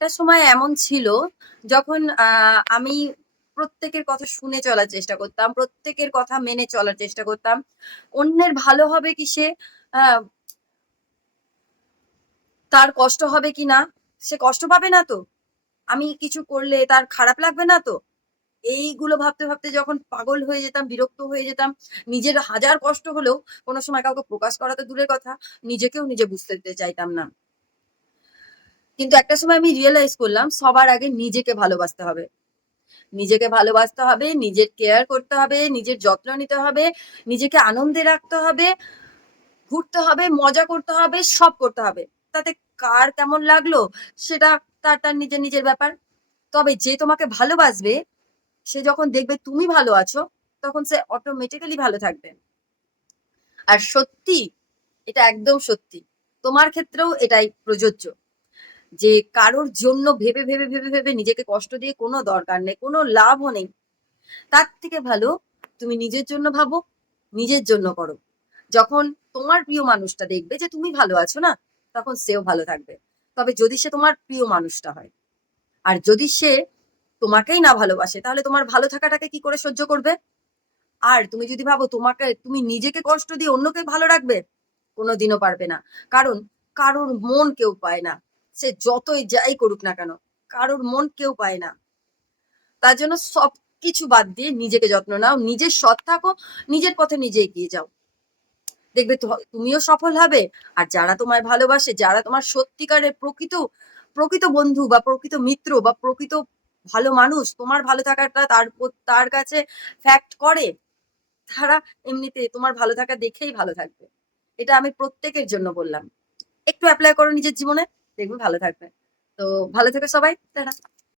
একটা সময় এমন ছিল যখন আমি প্রত্যেকের কথা শুনে চলার চেষ্টা করতাম, প্রত্যেকের কথা মেনে চলার চেষ্টা করতাম। অন্যের ভালো হবে কি সে তার কষ্ট হবে কি না, সে কষ্ট পাবে না তো। আমি কিছু করলে তার খারাপ লাগবে না তো। এইগুলো ভাবতে ভাবতে যখন পাগল হয়ে যেতাম, বিরক্ত হয়ে যেতাম, নিজের হাজার কষ্ট হলেও কোনো সময় কাউকে প্রকাশ করা তো দূরের কথা, নিজেকেও নিজে বুঝতে চাইতাম না। কিন্তু একটা সময় আমি রিয়েলাইজ করলাম, সবার আগে নিজেকে ভালোবাসতে হবে। নিজেকে ভালোবাসতে হবে, নিজের কেয়ার করতে হবে, নিজের যত্ন নিতে হবে, নিজেকে আনন্দে রাখতে হবে, ঘুরতে হবে, মজা করতে হবে, সব করতে হবে। তাতে কার কেমন লাগল সেটা তার তার নিজের নিজের ব্যাপার। তবে যে তোমাকে ভালোবাসবে, সে যখন দেখবে তুমি ভালো আছো, তখন সে অটোমেটিক্যালি ভালো থাকবে। আর সত্যি, এটা একদম সত্যি। তোমার ক্ষেত্রেও এটাই প্রযোজ্য। যে কারোর জন্য ভেবে ভেবে ভেবে ভেবে নিজেকে কষ্ট দিয়ে কোনো দরকার নেই, কোনো লাভও নেই। তার থেকে ভালো তুমি নিজের জন্য ভাবো, নিজের জন্য করো। যখন তোমার প্রিয় মানুষটা দেখবে যে তুমি ভালো আছো না, তখন সেও ভালো থাকবে। তবে যদি সে তোমার প্রিয় মানুষটা হয়, আর যদি সে তোমাকেই না ভালোবাসে, তাহলে তোমার ভালো থাকাটাকে কি করে সহ্য করবে? আর তুমি যদি ভাবো তোমাকে, তুমি নিজেকে কষ্ট দিয়ে অন্যকে ভালো রাখবে, কোনোদিনও পারবে না। কারণ কারোর মন কেউ পায় না। সে যতই যাই করুক না কেন, কারোর মন কেউ পায় না। তার জন্য সব কিছু বাদ দিয়ে নিজেকে যত্ন নাও, নিজের সৎ থাকো, নিজের পথে নিজে এগিয়ে যাও। দেখবে তুমিও সফল হবে, আর যারা তোমায় ভালোবাসে, যারা তোমার সত্যিকারের প্রকৃত প্রকৃত বন্ধু বা প্রকৃত মিত্র বা প্রকৃত ভালো মানুষ, তোমার ভালো থাকাটা তার তার কাছে ফ্যাক্ট করে, তারা এমনিতে তোমার ভালো থাকা দেখেই ভালো থাকবে। এটা আমি প্রত্যেকের জন্য বললাম। একটু অ্যাপ্লাই করো নিজের জীবনে। দেখবে ভালো থাকবে তো ভালো থাকে সবাই